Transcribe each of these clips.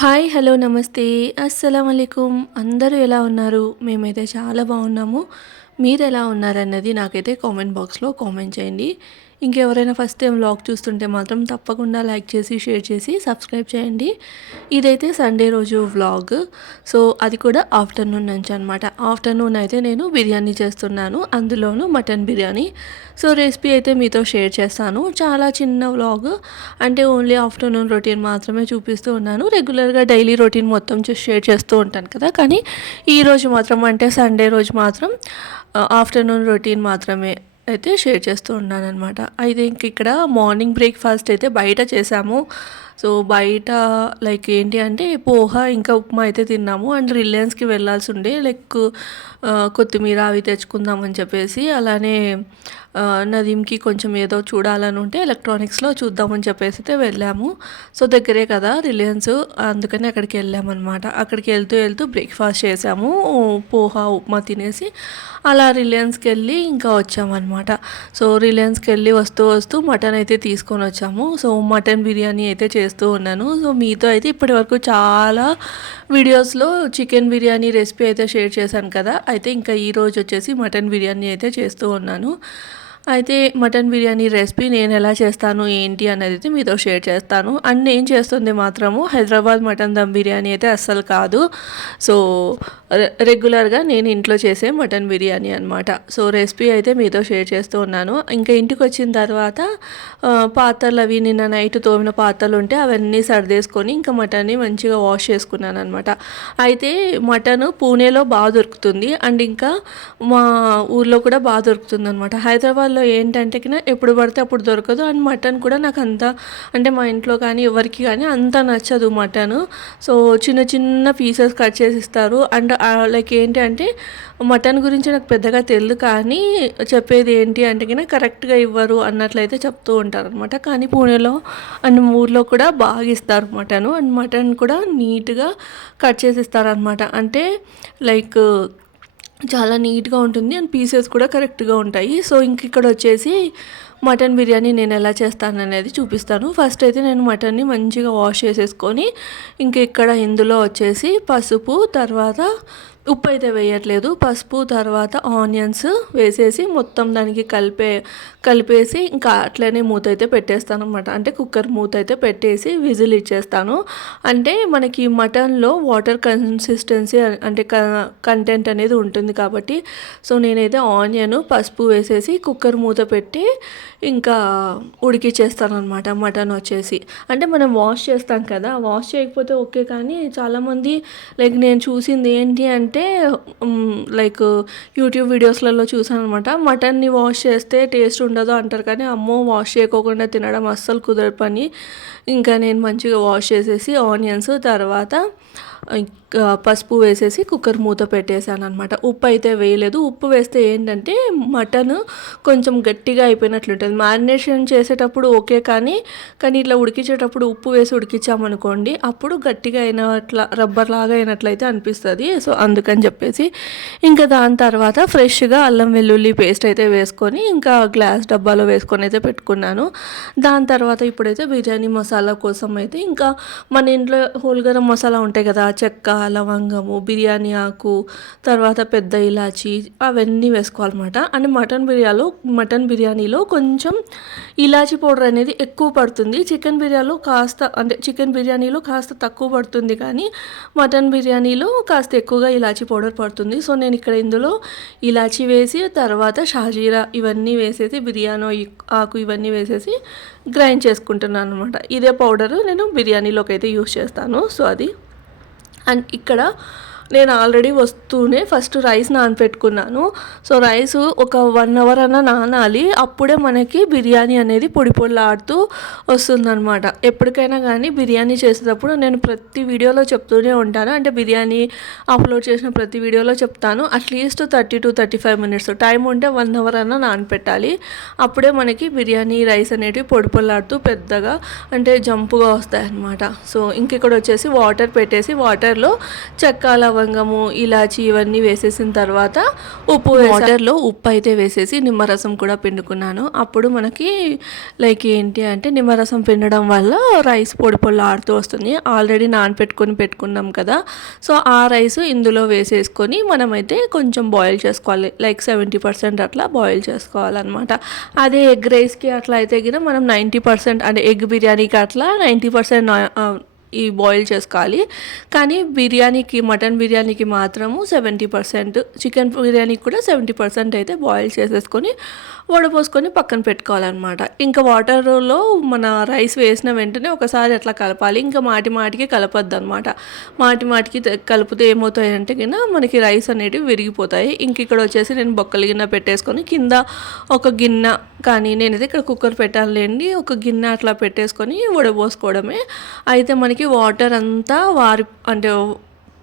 Hi hello నమస్తే అస్సలం అలైకుం అందరూ ఎలా ఉన్నారు? మేమైతే చాలా బాగున్నాము. మీరు ఎలా ఉన్నారన్నది నాకైతే కామెంట్ బాక్స్లో కామెంట్ చేయండి. ఇంకెవరైనా ఫస్ట్ టైం వ్లాగ్ చూస్తుంటే మాత్రం తప్పకుండా లైక్ చేసి షేర్ చేసి సబ్స్క్రైబ్ చేయండి. ఇదైతే సండే రోజు వ్లాగ్. సో అది కూడా ఆఫ్టర్నూన్ నుంచి అనమాట. ఆఫ్టర్నూన్ అయితే నేను బిర్యానీ చేస్తున్నాను, అందులోనూ మటన్ బిర్యానీ. సో రెసిపీ అయితే మీతో షేర్ చేస్తాను. చాలా చిన్న వ్లాగ్, అంటే ఓన్లీ ఆఫ్టర్నూన్ రొటీన్ మాత్రమే చూపిస్తూ ఉన్నాను. రెగ్యులర్గా డైలీ రొటీన్ మొత్తం షేర్ చేస్తూ ఉంటాను కదా, కానీ ఈరోజు మాత్రం అంటే సండే రోజు మాత్రం ఆఫ్టర్నూన్ రొటీన్ మాత్రమే అయితే షేర్ చేస్తూ ఉన్నానన్నమాట. అయితే ఇంక ఇక్కడ మార్నింగ్ బ్రేక్ఫాస్ట్ అయితే బయట చేసాము. సో బయట లైక్ ఏంటి అంటే పోహా ఇంకా ఉప్మా అయితే తిన్నాము. అండ్ రిలయన్స్కి వెళ్ళాల్సి ఉండే, లైక్ కొత్తిమీర అవి తెచ్చుకుందామని చెప్పేసి, అలానే నదీమ్కి కొంచెం ఏదో చూడాలని ఉంటే ఎలక్ట్రానిక్స్లో చూద్దామని చెప్పేసి అయితే వెళ్ళాము. సో దగ్గరే కదా రిలయన్స్, అందుకని అక్కడికి వెళ్ళామన్నమాట. అక్కడికి వెళ్తూ బ్రేక్ఫాస్ట్ చేసాము, పోహా ఉప్మా తినేసి అలా రిలయన్స్కి వెళ్ళి ఇంకా వచ్చామన్నమాట. సో రిలయన్స్కి వెళ్ళి వస్తూ మటన్ అయితే తీసుకొని వచ్చాము. సో మటన్ బిర్యానీ అయితే చేస్తూ ఉన్నాను. సో మీతో అయితే ఇప్పటివరకు చాలా వీడియోస్లో చికెన్ బిర్యానీ రెసిపీ అయితే షేర్ చేశాను కదా, అయితే ఇంకా ఈరోజు వచ్చేసి మటన్ బిర్యానీ అయితే చేస్తూ ఉన్నాను. అయితే మటన్ బిర్యానీ రెసిపీ నేను ఎలా చేస్తాను ఏంటి అనేది అయితే మీతో షేర్ చేస్తాను. అండ్ నేను చేస్తుంది మాత్రము హైదరాబాద్ మటన్ దమ్ బిర్యానీ అయితే అస్సలు కాదు. సో రెగ్యులర్గా నేను ఇంట్లో చేసే మటన్ బిర్యానీ అనమాట. సో రెసిపీ అయితే మీతో షేర్ చేస్తూ ఉన్నాను. ఇంకా ఇంటికి వచ్చిన తర్వాత పాత్రలు అవి నిన్న నైట్ తోమిన పాత్రలు ఉంటే అవన్నీ సర్దేసుకొని ఇంకా మటన్ని మంచిగా వాష్ చేసుకున్నాను అనమాట. అయితే మటన్ పూణేలో బాగా దొరుకుతుంది, అండ్ ఇంకా మా ఊర్లో కూడా బాగా దొరుకుతుంది అనమాట. హైదరాబాద్లో ఏంటంటే ఎప్పుడు పడితే అప్పుడు దొరకదు. అండ్ మటన్ కూడా నాకు అంత, అంటే మా ఇంట్లో కానీ ఎవరికి కానీ అంత నచ్చదు మటన్. సో చిన్న పీసెస్ కట్ చేసి ఇస్తారు. అండ్ లైక్ ఏంటి అంటే మటన్ గురించి నాకు పెద్దగా తెలియదు, కానీ చెప్పేది ఏంటి అంటే కరెక్ట్గా ఇవ్వరు అన్నట్లయితే చెప్తూ ఉంటారు అనమాట. కానీ పూణేలో అండ్ ఊర్లో కూడా బాగా ఇస్తారు మటన్. అండ్ మటన్ కూడా నీట్గా కట్ చేసి ఇస్తారనమాట. అంటే లైక్ చాలా నీట్గా ఉంటుంది అండ్ పీసెస్ కూడా కరెక్ట్గా ఉంటాయి. సో ఇంక ఇక్కడ వచ్చేసి మటన్ బిర్యానీ నేను ఎలా చేస్తాను అనేది చూపిస్తాను. ఫస్ట్ అయితే నేను మటన్ని మంచిగా వాష్ చేసేసుకొని ఇంక ఇక్కడ ఇందులో వచ్చేసి పసుపు, తర్వాత ఉప్పు అయితే వేయట్లేదు, పసుపు తర్వాత ఆనియన్స్ వేసేసి మొత్తం దానికి కలిపేసి ఇంకా అట్లనే మూత అయితే పెట్టేస్తాను అనమాట. అంటే కుక్కర్ మూత అయితే పెట్టేసి విజిల్ ఇచ్చేస్తాను. అంటే మనకి మటన్లో వాటర్ కన్సిస్టెన్సీ అంటే కంటెంట్ అనేది ఉంటుంది కాబట్టి, సో నేనైతే ఆనియన్ పసుపు వేసేసి కుక్కర్ మూత పెట్టి ఇంకా ఉడికిచ్చేస్తాను అనమాట. మటన్ వచ్చేసి అంటే మనం వాష్ చేస్తాం కదా, వాష్ చేయకపోతే ఓకే, కానీ చాలామంది లైక్ నేను చూసింది ఏంటి అంటే లైక్ యూట్యూబ్ వీడియోస్లలో చూసాను అనమాట, మటన్ని వాష్ చేస్తే టేస్ట్ ఉండదు అంటారు. కానీ అమ్మో, వాష్ చేయకోకుండా తినడం అస్సలు కుదరదు పని. ఇంకా నేను మంచిగా వాష్ చేసేసి ఆనియన్స్ తర్వాత పసుపు వేసేసి కుక్కర్ మూత పెట్టేశాను అనమాట. ఉప్పు అయితే వేయలేదు. ఉప్పు వేస్తే ఏంటంటే మటన్ కొంచెం గట్టిగా అయిపోయినట్లుంటుంది. మ్యారినేషన్ చేసేటప్పుడు ఓకే, కానీ ఇట్లా ఉడికించేటప్పుడు ఉప్పు వేసి ఉడికించామనుకోండి, అప్పుడు గట్టిగా అయినట్ల రబ్బర్ లాగా అయినట్లయితే అనిపిస్తుంది. సో అందుకని చెప్పేసి ఇంకా దాని తర్వాత ఫ్రెష్గా అల్లం వెల్లుల్లి పేస్ట్ అయితే వేసుకొని ఇంకా గ్లాస్ డబ్బాలో వేసుకొని అయితే పెట్టుకున్నాను. దాని తర్వాత ఇప్పుడైతే బిర్యానీ మసాలా కోసం అయితే ఇంకా మన ఇంట్లో హోల్ గరం మసాలా ఉంటాయి కదా, చెక్క, లవంగము, బిర్యానీ ఆకు, తర్వాత పెద్ద ఇలాచి, అవన్నీ వేసుకోవాలన్నమాట. అంటే మటన్ బిర్యానీలో కొంచెం ఇలాచి పౌడర్ అనేది ఎక్కువ పడుతుంది. చికెన్ బిర్యానీలో కాస్త తక్కువ పడుతుంది, కానీ మటన్ బిర్యానీలో కాస్త ఎక్కువగా ఇలాచి పౌడర్ పడుతుంది. సో నేను ఇక్కడ ఇందులో ఇలాచి వేసి తర్వాత షాజీరా ఇవన్నీ వేసేసి బిర్యానీ ఆకు ఇవన్నీ వేసేసి గ్రైండ్ చేసుకుంటున్నాను అనమాట. ఇదే పౌడర్ నేను బిర్యానీలోకి అయితే యూస్ చేస్తాను. సో అది. అండ్ ఇక్కడ నేను ఆల్రెడీ వస్తూనే ఫస్ట్ రైస్ నానపెట్టుకున్నాను. సో రైస్ ఒక 1 అవర్ అన్న నానాలి, అప్పుడే మనకి బిర్యానీ అనేది పొడి పొడిలాడుతూ వస్తుందన్నమాట. ఎప్పటికైనా కానీ బిర్యానీ చేసేటప్పుడు నేను ప్రతి వీడియోలో చెప్తూనే ఉంటాను, అంటే బిర్యానీ అప్లోడ్ చేసిన ప్రతి వీడియోలో చెప్తాను, అట్లీస్ట్ 30 to 35 minutes టైం ఉంటే 1 అవర్ అన్న నానపెట్టాలి. అప్పుడే మనకి బిర్యానీ రైస్ అనేటివి పొడి పొడిలాడుతూ పెద్దగా అంటే జంపుగా వస్తాయి అన్నమాట. సో ఇంక ఇక్కడ వచ్చేసి వాటర్ పెట్టేసి వాటర్లో చెక్క, లవంగము, ఇలాచి ఇవన్నీ వేసేసిన తర్వాత వాటర్లో ఉప్పు అయితే వేసేసి నిమ్మరసం కూడా పిండుకున్నాను. అప్పుడు మనకి లైక్ ఏంటి అంటే నిమ్మరసం పిండడం వల్ల రైస్ పొడి పొడిలాడుతూ వస్తుంది. ఆల్రెడీ పెట్టుకున్నాం కదా, సో ఆ రైస్ ఇందులో వేసేసుకొని మనమైతే కొంచెం బాయిల్ చేసుకోవాలి. లైక్ 70% అట్లా బాయిల్ చేసుకోవాలన్నమాట. అదే ఎగ్ రైస్కి అట్లా అయితే గిన మనం 90% అంటే ఎగ్ బిర్యానీకి అట్లా 90% ఈ బాయిల్ చేసుకోవాలి. కానీ బిర్యానీకి, మటన్ బిర్యానీకి మాత్రము 70%, చికెన్ బిర్యానీకి కూడా 70% అయితే బాయిల్ చేసేసుకొని వడపోసుకొని పక్కన పెట్టుకోవాలన్నమాట. ఇంకా వాటర్లో మన రైస్ వేసిన వెంటనే ఒకసారి అట్లా కలపాలి. ఇంకా మాటికి కలపద్దు అనమాట. మాటికి కలిపితే ఏమవుతాయంటే కింద మనకి రైస్ అనేటివి విరిగిపోతాయి. ఇంక ఇక్కడ వచ్చేసి నేను బొక్కల గిన్నె పెట్టేసుకొని కింద ఒక గిన్నె, కానీ నేనైతే ఇక్కడ కుక్కర్ పెట్టానులేండి, ఒక గిన్నె అట్లా పెట్టేసుకొని వడపోసుకోవడమే. అయితే మనకి వాటర్ అంతా అంటే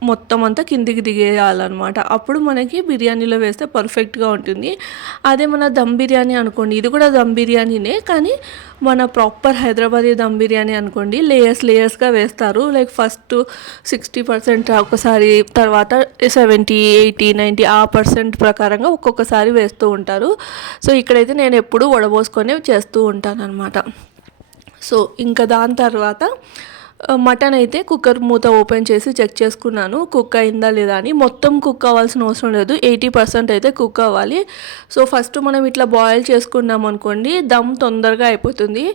మొత్తం అంతా కిందికి దిగేయాలన్నమాట. అప్పుడు మనకి బిర్యానీలో వేస్తే పర్ఫెక్ట్గా ఉంటుంది. అదే మన దమ్ బిర్యానీ అనుకోండి, ఇది కూడా దమ్ బిర్యానీనే, కానీ మన ప్రాపర్ హైదరాబాదీ దమ్ బిర్యానీ అనుకోండి లేయర్స్గా వేస్తారు. లైక్ ఫస్ట్ 60% ఒకసారి, తర్వాత 70, 80, 90 ఆ పర్సెంట్ ప్రకారంగా ఒక్కొక్కసారి వేస్తూ ఉంటారు. సో ఇక్కడైతే నేను ఎప్పుడూ వడబోసుకొని చేస్తూ ఉంటాను అనమాట. సో ఇంకా దాని తర్వాత మటన్ అయితే కుక్కర్ మూత ఓపెన్ చేసి చెక్ చేసుకున్నాను కుక్ అయిందా లేదా అని. మొత్తం కుక్ అవ్వాల్సిన అవసరం లేదు, 80% అయితే కుక్ అవ్వాలి. సో ఫస్ట్ మనం ఇట్లా బాయిల్ చేసుకున్నాం అనుకోండి, దమ్ తొందరగా అయిపోతుంది.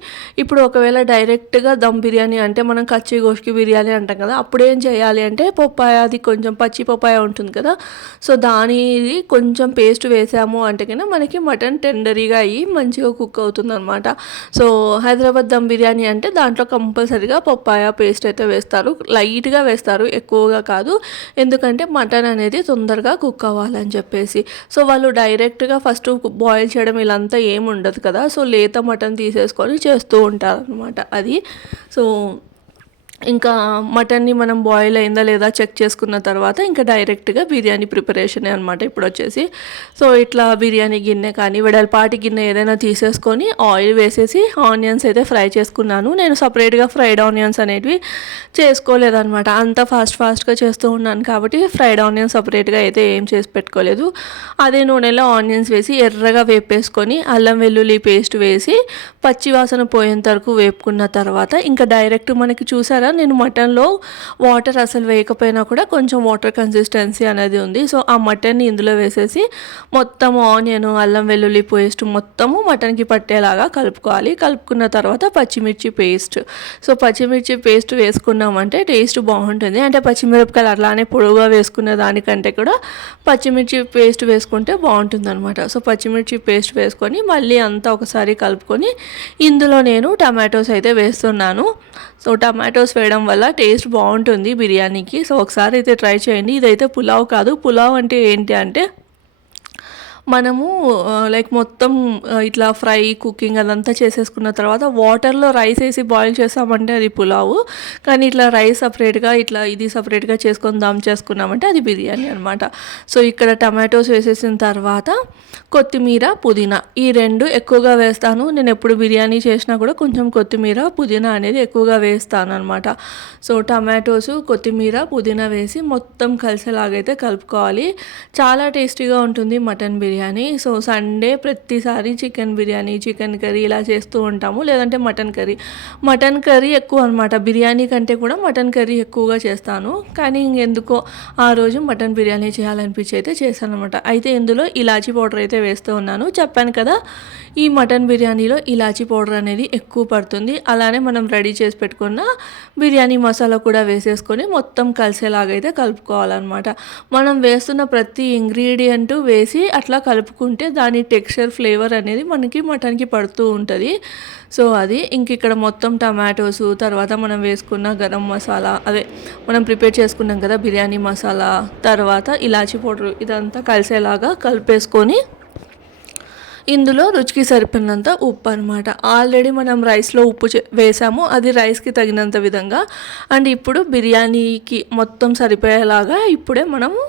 ఇప్పుడు ఒకవేళ డైరెక్ట్గా దమ్ బిర్యానీ అంటే మనం కచ్చి గోష్కి బిర్యానీ అంటాం కదా, అప్పుడు ఏం చేయాలి అంటే పప్పాయ, అది కొంచెం పచ్చి పప్పాయ ఉంటుంది కదా, సో దానిది కొంచెం పేస్ట్ వేసాము అంటే కన్నా మనకి మటన్ టెండరీగా అయ్యి మంచిగా కుక్ అవుతుంది అనమాట. సో హైదరాబాద్ దమ్ బిర్యానీ అంటే దాంట్లో కంపల్సరీగా పప్పాయ పేస్ట్ అయితే వేస్తారు, లైట్గా వేస్తారు, ఎక్కువగా కాదు. ఎందుకంటే మటన్ అనేది తొందరగా కుక్ అవ్వాలని చెప్పేసి. సో వాళ్ళు డైరెక్ట్గా ఫస్ట్ బాయిల్ చేయడం ఇలాంతా ఏమి ఉండదు కదా, సో లేత మటన్ తీసేసుకొని చేస్తూ ఉంటారు అనమాట అది. సో ఇంకా మటన్ని మనం బాయిల్ అయిందా లేదా చెక్ చేసుకున్న తర్వాత ఇంకా డైరెక్ట్గా బిర్యానీ ప్రిపరేషనే అనమాట. ఇప్పుడు వచ్చేసి సో ఇట్లా బిర్యానీ గిన్నె కానీ వెడల్పాటి గిన్నె ఏదైనా తీసేసుకొని ఆయిల్ వేసేసి ఆనియన్స్ అయితే ఫ్రై చేసుకున్నాను. నేను సపరేట్గా ఫ్రైడ్ ఆనియన్స్ అనేటివి చేసుకోలేదన్నమాట, అంతా ఫాస్ట్గా చేస్తూ ఉన్నాను కాబట్టి ఫ్రైడ్ ఆనియన్స్ సపరేట్గా అయితే ఏం చేసి పెట్టుకోలేదు. అదే నూనెలో ఆనియన్స్ వేసి ఎర్రగా వేపేసుకొని అల్లం వెల్లుల్లి పేస్ట్ వేసి పచ్చి వాసన పోయేంత వరకు వేపుకున్న తర్వాత ఇంకా డైరెక్ట్ మనకి చూసారా నేను మటన్లో వాటర్ అసలు వేయకపోయినా కూడా కొంచెం వాటర్ కన్సిస్టెన్సీ అనేది ఉంది. సో ఆ మటన్ని ఇందులో వేసేసి మొత్తం ఆనియన్, అల్లం వెల్లుల్లి పేస్ట్ మొత్తము మటన్కి పట్టేలాగా కలుపుకోవాలి. కలుపుకున్న తర్వాత పచ్చిమిర్చి పేస్ట్, సో పచ్చిమిర్చి పేస్ట్ వేసుకున్నామంటే టేస్ట్ బాగుంటుంది. అంటే పచ్చిమిరపకాయలు అట్లానే పొడవుగా వేసుకునే దానికంటే కూడా పచ్చిమిర్చి పేస్ట్ వేసుకుంటే బాగుంటుంది అనమాట. సో పచ్చిమిర్చి పేస్ట్ వేసుకొని మళ్ళీ అంతా ఒకసారి కలుపుకొని ఇందులో నేను టమాటోస్ అయితే వేస్తున్నాను. సో టమాటోస్ వేయడం వల్ల టేస్ట్ బాగుంటుంది బిర్యానీకి. సో ఒకసారి అయితే ట్రై చేయండి. ఇదైతే పులావ్ కాదు. పులావ్ అంటే ఏంటి అంటే మనము లైక్ మొత్తం ఇట్లా ఫ్రై కుకింగ్ అదంతా చేసేసుకున్న తర్వాత వాటర్లో రైస్ వేసి బాయిల్ చేసామంటే అది పులావు. కానీ ఇట్లా రైస్ సపరేట్గా ఇట్లా ఇది సపరేట్గా చేసుకొని దమ్ చేసుకున్నామంటే అది బిర్యానీ అనమాట. సో ఇక్కడ టమాటోస్ వేసేసిన తర్వాత కొత్తిమీర, పుదీనా ఈ రెండు ఎక్కువగా వేస్తాను. నేను ఎప్పుడు బిర్యానీ చేసినా కూడా కొంచెం కొత్తిమీర, పుదీనా అనేది ఎక్కువగా వేస్తాను అనమాట. సో టమాటోస్, కొత్తిమీర, పుదీనా వేసి మొత్తం కలిసేలాగైతే కలుపుకోవాలి. చాలా టేస్టీగా ఉంటుంది మటన్ బిర్యానీ. సో సండే ప్రతిసారి చికెన్ బిర్యానీ, చికెన్ కర్రీ ఇలా చేస్తూ ఉంటాము, లేదంటే మటన్ కర్రీ ఎక్కువ అనమాట. బిర్యానీ కంటే కూడా మటన్ కర్రీ ఎక్కువగా చేస్తాను. కానీ ఇంకెందుకో ఆ రోజు మటన్ బిర్యానీ చేయాలనిపించి అయితే చేశాను అనమాట. అయితే ఇందులో ఇలాచీ పౌడర్ అయితే వేస్తూ ఉన్నాను. చెప్పాను కదా ఈ మటన్ బిర్యానీలో ఇలాచీ పౌడర్ అనేది ఎక్కువ పడుతుంది. అలానే మనం రెడీ చేసి పెట్టుకున్న బిర్యానీ మసాలా కూడా వేసేసుకొని మొత్తం కలిసేలాగైతే కలుపుకోవాలన్నమాట. మనం వేస్తున్న ప్రతి ఇంగ్రీడియంట్ వేసి అట్లా కలుపుకుంటే దాని టెక్స్చర్, ఫ్లేవర్ అనేది మనకి మటన్కి పడుతూ ఉంటుంది. సో అది ఇంక ఇక్కడ మొత్తం టమాటోస్, తర్వాత మనం వేసుకున్న గరం మసాలా, అదే మనం ప్రిపేర్ చేసుకున్నాం కదా బిర్యానీ మసాలా, తర్వాత ఇలాచీ పౌడర్ ఇదంతా కలిసేలాగా కలిపేసుకొని ఇందులో రుచికి సరిపోయినంత ఉప్పు అనమాట. ఆల్రెడీ మనం రైస్లో ఉప్పు వేసాము, అది రైస్కి తగినంత విధంగా. అండ్ ఇప్పుడు బిర్యానీకి మొత్తం సరిపోయేలాగా ఇప్పుడే మనము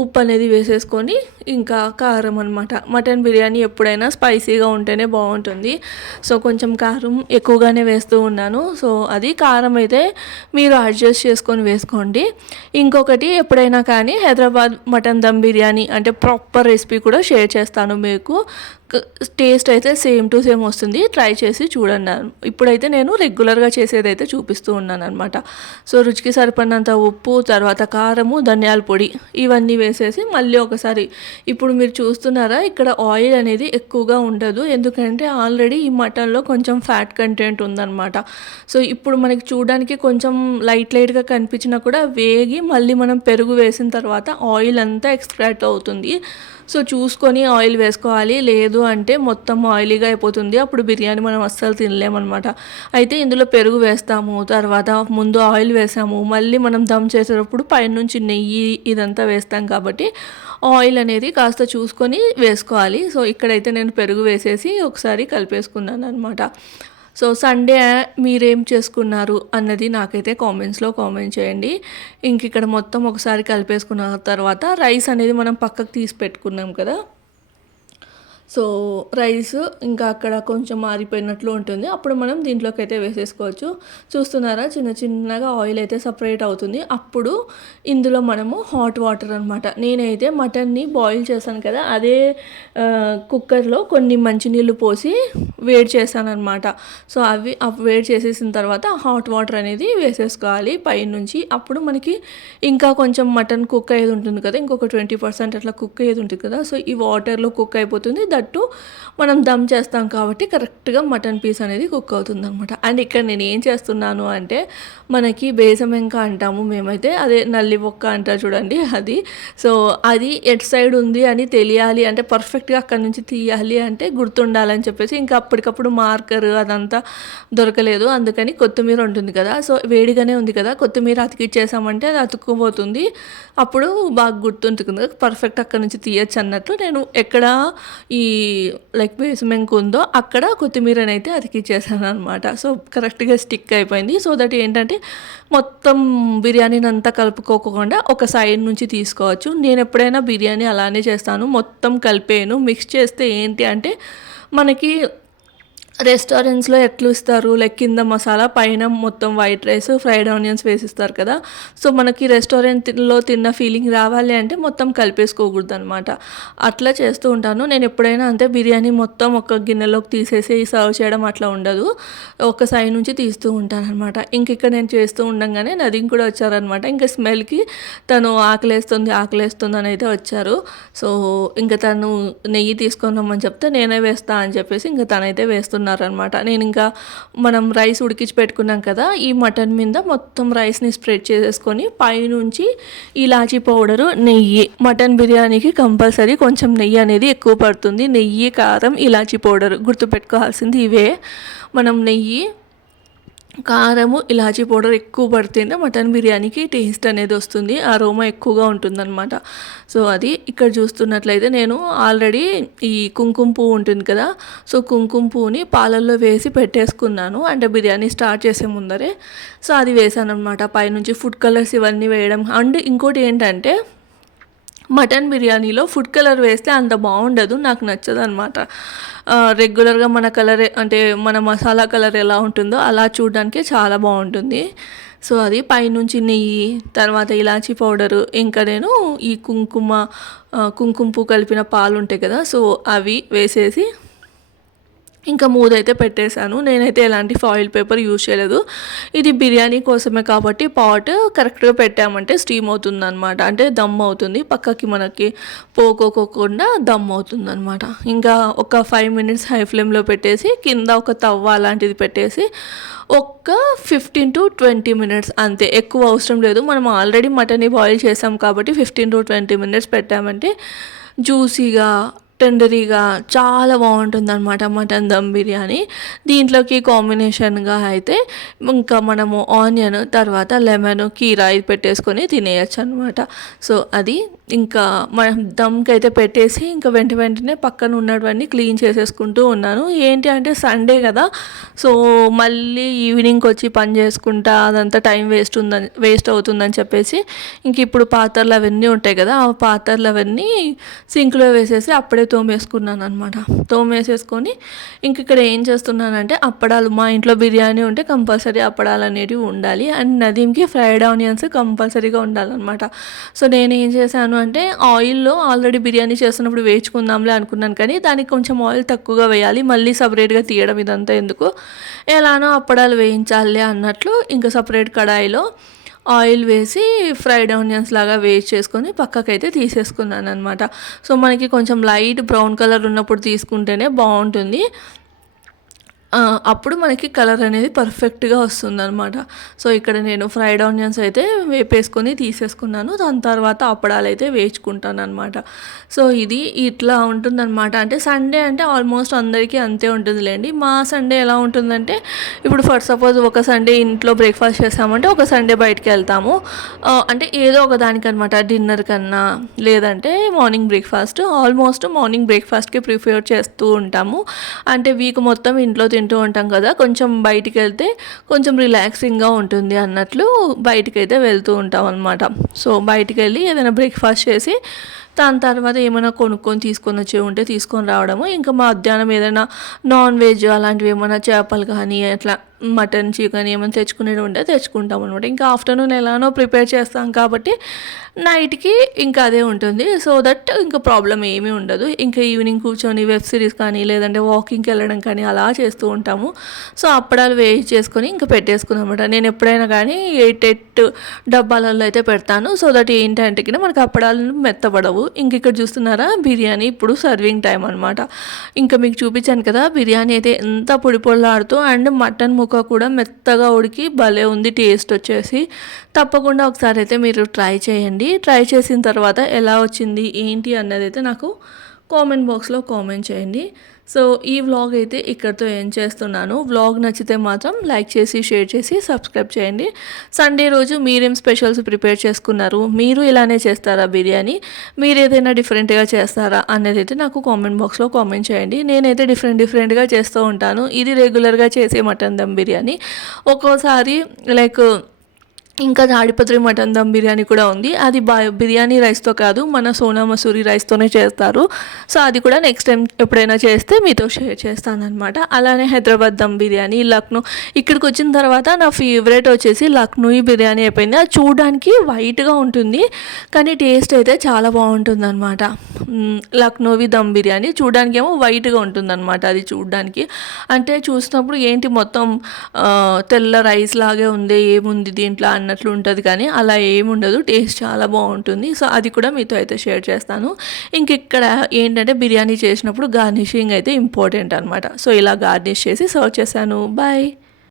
ఉప్పు అనేది వేసేసుకొని ఇంకా కారం అనమాట. మటన్ బిర్యానీ ఎప్పుడైనా స్పైసీగా ఉంటేనే బాగుంటుంది. సో కొంచెం కారం ఎక్కువగానే వేస్తూ ఉన్నాను. సో అది కారం అయితే మీరు అడ్జస్ట్ చేసుకొని వేసుకోండి. ఇంకొకటి ఎప్పుడైనా కానీ హైదరాబాద్ మటన్ దమ్ బిర్యానీ అంటే ప్రాపర్ రెసిపీ కూడా షేర్ చేస్తాను మీకు. టేస్ట్ అయితే సేమ్ టు సేమ్ వస్తుంది. ట్రై చేసి చూడండి. ఇప్పుడైతే నేను రెగ్యులర్గా చేసేదైతే చూపిస్తూ ఉన్నాను అనమాట. సో రుచికి సరిపడినంత ఉప్పు, తర్వాత కారము, ధనియాల పొడి ఇవన్నీ వేసేసి మళ్ళీ ఒకసారి ఇప్పుడు మీరు చూస్తున్నారా ఇక్కడ ఆయిల్ అనేది ఎక్కువగా ఉండదు. ఎందుకంటే ఆల్రెడీ ఈ మటన్లో కొంచెం ఫ్యాట్ కంటెంట్ ఉందన్నమాట. సో ఇప్పుడు మనకి చూడడానికి కొంచెం లైట్గా కనిపించినా కూడా వేగి మళ్ళీ మనం పెరుగు వేసిన తర్వాత ఆయిల్ అంతా ఎక్స్ట్రాక్ట్ అవుతుంది. సో చూసుకొని ఆయిల్ వేసుకోవాలి. లేదు అంటే మొత్తం ఆయిలీగా అయిపోతుంది. అప్పుడు బిర్యానీ మనం అస్సలు తినలేమన్నమాట. అయితే ఇందులో పెరుగు వేస్తాము, తర్వాత ముందు ఆయిల్ వేసాము, మళ్ళీ మనం దమ్ చేసేటప్పుడు పైనుంచి నెయ్యి ఇదంతా వేస్తాం కాబట్టి ఆయిల్ అనేది కాస్త చూసుకొని వేసుకోవాలి. సో ఇక్కడైతే నేను పెరుగు వేసేసి ఒకసారి కలిపేసుకున్నాను అనమాట. సో సండే మీరేం చేసుకున్నారు అన్నది నాకైతే కామెంట్స్లో కామెంట్ చేయండి. ఇంక ఇక్కడ మొత్తం ఒకసారి కలిపేసుకున్న తర్వాత రైస్ అనేది మనం పక్కకు తీసి పెట్టుకున్నాం కదా. సో రైస్ ఇంకా అక్కడ కొంచెం మారిపోయినట్లు ఉంటుంది. అప్పుడు మనం దీంట్లోకి అయితే వేసేసుకోవచ్చు. చూస్తున్నారా చిన్నగా ఆయిల్ అయితే సపరేట్ అవుతుంది. అప్పుడు ఇందులో మనము హాట్ వాటర్ అనమాట. నేనైతే మటన్ని బాయిల్ చేశాను కదా, అదే కుక్కర్లో కొన్ని మంచినీళ్ళు పోసి వేడి చేశాను అనమాట. సో అవి వేడి చేసేసిన తర్వాత హాట్ వాటర్ అనేది వేసేసుకోవాలి పైనుంచి. అప్పుడు మనకి ఇంకా కొంచెం మటన్ కుక్ అయ్యేది ఉంటుంది కదా, ఇంకొక 20% అట్లా కుక్ అయ్యేది ఉంటుంది కదా. సో ఈ వాటర్లో కుక్ అయిపోతుంది. దట్టు మనం దమ్ చేస్తాం కాబట్టి కరెక్ట్గా మటన్ పీస్ అనేది కుక్ అవుతుంది అనమాట. అండ్ ఇక్కడ నేను ఏం చేస్తున్నాను అంటే మనకి బేసమెంక అంటాము మేమైతే, అదే నల్లి బొక్క అంటారు చూడండి అది. సో అది ఎట్ సైడ్ ఉంది అని తెలియాలి అంటే పర్ఫెక్ట్గా అక్కడ నుంచి తీయాలి అంటే గుర్తుండాలని చెప్పేసి ఇంకా అప్పటికప్పుడు మార్కర్ అదంతా దొరకలేదు. అందుకని కొత్తిమీర ఉంటుంది కదా, సో వేడిగానే ఉంది కదా, కొత్తిమీర అతికిచ్చేసామంటే అది అతుక్కుపోతుంది. అప్పుడు బాగా గుర్తుంటుంది కదా, పర్ఫెక్ట్ అక్కడ నుంచి తీయచ్చు అన్నట్లు నేను ఎక్కడ ఈ లైక్ బేస్మెంక్ ఉందో అక్కడ కొత్తిమీరని అయితే అతికిచ్చేసాను అనమాట. సో కరెక్ట్గా స్టిక్ అయిపోయింది. సో దట్ ఏంటంటే మొత్తం బిర్యానీని అంతా కలుపుకోకుండా ఒక సైడ్ నుంచి తీసుకోవచ్చు. నేను ఎప్పుడైనా బిర్యానీ అలానే చేస్తాను, మొత్తం కలిపేను. మిక్స్ చేస్తే ఏంటి అంటే మనకి రెస్టారెంట్స్లో ఎట్లు ఇస్తారు, లైక్ కింద మసాలా పైన మొత్తం వైట్ రైస్ ఫ్రైడ్ ఆనియన్స్ వేసిస్తారు కదా. సో మనకి రెస్టారెంట్లో తిన్న ఫీలింగ్ రావాలి అంటే మొత్తం కలిపేసుకోకూడదు అనమాట. అట్లా చేస్తూ ఉంటాను నేను ఎప్పుడైనా. అంతే బిర్యానీ మొత్తం ఒక గిన్నెలోకి తీసేసి సర్వ్ చేయడం అట్లా ఉండదు, ఒక సైడ్ నుంచి తీస్తూ ఉంటాను అనమాట. ఇంక ఇక్కడ నేను చేస్తూ ఉండగానే నదీం కూడా వచ్చారనమాట. ఇంకా స్మెల్కి తను ఆకలేస్తుంది అని అయితే వచ్చారు. సో ఇంకా తను నెయ్యి తీసుకొని రమ్మని చెప్తే నేనే వేస్తా అని చెప్పేసి ఇంకా తనైతే వేస్తున్నాను అనమాట. నేను ఇంకా మనం రైస్ ఉడికించి పెట్టుకున్నాం కదా, ఈ మటన్ మీద మొత్తం రైస్ని స్ప్రెడ్ చేసేసుకొని పైనుంచి ఇలాచీ పౌడరు, నెయ్యి, మటన్ బిర్యానీకి కంపల్సరీ కొంచెం నెయ్యి అనేది ఎక్కువ పడుతుంది. నెయ్యి, కారం, ఇలాచీ పౌడర్ గుర్తుపెట్టుకోవాల్సింది ఇవే. మనం నెయ్యి, కారము, ఇలాచీ పౌడర్ ఎక్కువ పడితేనే మటన్ బిర్యానీకి టేస్ట్ అనేది వస్తుంది, అరోమా ఎక్కువగా ఉంటుందన్నమాట. సో అది ఇక్కడ చూస్తున్నట్లయితే నేను ఆల్రెడీ ఈ కుంకుమ పువ్వు ఉంటుంది కదా, సో కుంకుమ పువ్వుని పాలల్లో వేసి పెట్టేసుకున్నాను అంటే బిర్యానీ స్టార్ట్ చేసే ముందరే. సో అది వేసాను అనమాట. పైనుంచి ఫుడ్ కలర్స్ ఇవన్నీ వేయడం. అండ్ ఇంకోటి ఏంటంటే మటన్ బిర్యానీలో ఫుడ్ కలర్ వేస్తే అంత బాగుండదు, నాకు నచ్చదు అనమాట. రెగ్యులర్గా మన కలర్ అంటే మన మసాలా కలర్ ఎలా ఉంటుందో అలా చూడడానికి చాలా బాగుంటుంది. సో అది పైనుంచి నెయ్యి, తర్వాత ఇలాచీ పౌడరు, ఇంకా నేను ఈ కుంకుమ పువ్వు కలిపిన పాలు ఉంటాయి కదా, సో అవి వేసేసి ఇంకా మూదైతే పెట్టేశాను. నేనైతే ఎలాంటి ఫాయిల్ పేపర్ యూజ్ చేయలేదు. ఇది బిర్యానీ కోసమే కాబట్టి పాట్ కరెక్ట్గా పెట్టామంటే స్టీమ్ అవుతుంది అనమాట, అంటే దమ్ అవుతుంది, పక్కకి మనకి పోకోకుండా దమ్ అవుతుంది అనమాట. ఇంకా ఒక 5 minutes హై ఫ్లేమ్లో పెట్టేసి కింద ఒక తవ్వ అలాంటిది పెట్టేసి ఒక 15 to 20 minutes అంతే, ఎక్కువ అవసరం లేదు. మనం ఆల్రెడీ మటన్ని బాయిల్ చేసాం కాబట్టి 15 to 20 minutes పెట్టామంటే జ్యూసీగా టెండరీగా చాలా బాగుంటుంది అనమాట మటన్ దమ్ బిర్యానీ. దీంట్లోకి కాంబినేషన్గా అయితే ఇంకా మనము ఆనియన్, తర్వాత లెమన్, కీరా ఇది పెట్టేసుకొని తినేయచ్చు అనమాట. సో అది ఇంకా మనం దమ్కైతే పెట్టేసి ఇంకా వెంటనే పక్కన ఉన్నటువన్నీ క్లీన్ చేసేసుకుంటూ ఉన్నాను. ఏంటి అంటే సండే కదా, సో మళ్ళీ ఈవినింగ్కి వచ్చి పని చేసుకుంటా అదంతా టైం వేస్ట్ అవుతుందని చెప్పేసి ఇంక ఇప్పుడు పాత్రలు అవన్నీ ఉంటాయి కదా, ఆ పాత్రలు అవన్నీ సింక్లో వేసేసి అప్పుడే తోమేసుకున్నాను అనమాట. తోమేసేసుకొని ఇంక ఇక్కడ ఏం చేస్తున్నానంటే అప్పడాలు, మా ఇంట్లో బిర్యానీ ఉంటే కంపల్సరీ అప్పడాలు అనేటివి ఉండాలి. అండ్ నదీమ్కి ఫ్రైడ్ ఆనియన్స్ కంపల్సరీగా ఉండాలన్నమాట. సో నేను ఏం చేశాను అంటే ఆయిల్లో ఆల్రెడీ బిర్యానీ చేస్తున్నప్పుడు వేయించుకుందాంలే అనుకున్నాను, కానీ దానికి కొంచెం ఆయిల్ తక్కువగా వేయాలి, మళ్ళీ సపరేట్గా తీయడం ఇదంతా ఎందుకు, ఎలానో అప్పడాలు వేయించాలి అన్నట్లు ఇంకా సపరేట్ కడాయిలో ఆయిల్ వేసి ఫ్రైడ్ ఆనియన్స్ లాగా వేస్ట్ చేసుకొని పక్కకైతే తీసేసుకున్నాను అనమాట. సో మనకి కొంచెం లైట్ బ్రౌన్ కలర్ ఉన్నప్పుడు తీసుకుంటేనే బాగుంటుంది, అప్పుడు మనకి కలర్ అనేది పర్ఫెక్ట్గా వస్తుందన్నమాట. సో ఇక్కడ నేను ఫ్రైడ్ ఆనియన్స్ అయితే వేపేసుకొని తీసేసుకున్నాను, దాని తర్వాత అప్పడాలు అయితే వేయించుకుంటాను అనమాట. సో ఇది ఇట్లా ఉంటుందన్నమాట. అంటే సండే అంటే ఆల్మోస్ట్ అందరికీ అంతే ఉంటుందిలేండి. మా సండే ఎలా ఉంటుందంటే ఇప్పుడు ఫర్ సపోజ్ ఒక సండే ఇంట్లో బ్రేక్ఫాస్ట్ చేస్తామంటే ఒక సండే బయటికి వెళ్తాము, అంటే ఏదో ఒక దానికనమాట, డిన్నర్ కన్నా లేదంటే మార్నింగ్ బ్రేక్ఫాస్ట్. ఆల్మోస్ట్ మార్నింగ్ బ్రేక్ఫాస్ట్కి ప్రిఫర్ చేస్తూ ఉంటాము. అంటే వీక్ మొత్తం ఇంట్లో తింటూ ఉంటాం కదా, కొంచెం బయటికి వెళ్తే కొంచెం రిలాక్సింగ్గా ఉంటుంది అన్నట్లు బయటికైతే వెళ్తూ ఉంటాం అనమాట. సో బయటికి వెళ్ళి ఏదైనా బ్రేక్ఫాస్ట్ చేసి దాని తర్వాత ఏమైనా కొనుక్కొని తీసుకొని వచ్చి ఉంటే తీసుకొని రావడము, ఇంకా మధ్యాహ్నం ఏదైనా నాన్ వెజ్ అలాంటివి ఏమైనా చేపలు కానీ అట్లా మటన్ చికెన్ ఏమైనా తెచ్చుకునేది ఉంటే తెచ్చుకుంటాం అనమాట. ఇంకా ఆఫ్టర్నూన్ ఎలానో ప్రిపేర్ చేస్తాం కాబట్టి నైట్కి ఇంకా అదే ఉంటుంది. సో దట్ ఇంకా ప్రాబ్లం ఏమీ ఉండదు. ఇంకా ఈవినింగ్ కూర్చొని వెబ్ సిరీస్ కానీ లేదంటే వాకింగ్కి వెళ్ళడం కానీ అలా చేస్తూ ఉంటాము. సో అప్పడాలు వేయి చేసుకొని ఇంకా పెట్టేసుకున్నాం అనమాట. నేను ఎప్పుడైనా కానీ 8 డబ్బాలలో అయితే పెడతాను. సో దట్ ఏంటంటే మనకి అప్పడాలు మెత్తబడవు. ఇంక ఇక్కడ చూస్తున్నారా బిర్యానీ ఇప్పుడు సర్వింగ్ టైం అనమాట. ఇంకా మీకు చూపించాను కదా బిర్యానీ అయితే ఎంత పొడి పొడిలాడుతూ, అండ్ మటన్ ముక్క కూడా మెత్తగా ఉడికి భలే ఉంది టేస్ట్ వచ్చేసి. తప్పకుండా ఒకసారి అయితే మీరు ట్రై చేయండి. ట్రై చేసిన తర్వాత ఎలా వచ్చింది ఏంటి అన్నది అయితే నాకు కామెంట్ బాక్స్లో కామెంట్ చేయండి. సో ఈ వ్లాగ్ అయితే ఇక్కడితో ఏం చేస్తున్నాను. వ్లాగ్ నచ్చితే మాత్రం లైక్ చేసి షేర్ చేసి సబ్స్క్రైబ్ చేయండి. సండే రోజు మీరేం స్పెషల్స్ ప్రిపేర్ చేసుకున్నారు, మీరు ఇలానే చేస్తారా బిర్యానీ, మీరు ఏదైనా డిఫరెంట్గా చేస్తారా అనేది అయితే నాకు కామెంట్ బాక్స్లో కామెంట్ చేయండి. నేనైతే డిఫరెంట్గా చేస్తూ ఉంటాను. ఇది రెగ్యులర్గా చేసే మటన్ దమ్ బిర్యానీ. ఒక్కోసారి లైక్ ఇంకా తాడిపత్రి మటన్ దమ్ బిర్యానీ కూడా ఉంది, అది బిర్యానీ రైస్తో కాదు మన సోనా మసూరి రైస్తోనే చేస్తారు. సో అది కూడా నెక్స్ట్ టైం ఎప్పుడైనా చేస్తే మీతో షేర్ చేస్తాను అనమాట. అలానే హైదరాబాద్ దమ్ బిర్యానీ, లక్నో, ఇక్కడికి వచ్చిన తర్వాత నా ఫేవరెట్ వచ్చేసి లక్నోయి బిర్యానీ అయిపోయింది. అది చూడడానికి వైట్గా ఉంటుంది కానీ టేస్ట్ అయితే చాలా బాగుంటుంది అనమాట. లక్నోవి దమ్ బిర్యానీ చూడడానికి ఏమో వైట్గా ఉంటుంది అనమాట. అది చూడడానికి అంటే చూసినప్పుడు ఏంటి మొత్తం తెల్ల రైస్ లాగే ఉంది, ఏముంది దీంట్లో అన్నట్లు ఉంటుంది, కానీ అలా ఏముండదు, టేస్ట్ చాలా బాగుంటుంది. సో అది కూడా మీతో అయితే షేర్ చేస్తాను. ఇంక ఇక్కడ ఏంటంటే బిర్యానీ చేసినప్పుడు గార్నిషింగ్ అయితే ఇంపార్టెంట్ అనమాట. సో ఇలా గార్నిష్ చేసి సర్వ్ చేశాను. బాయ్.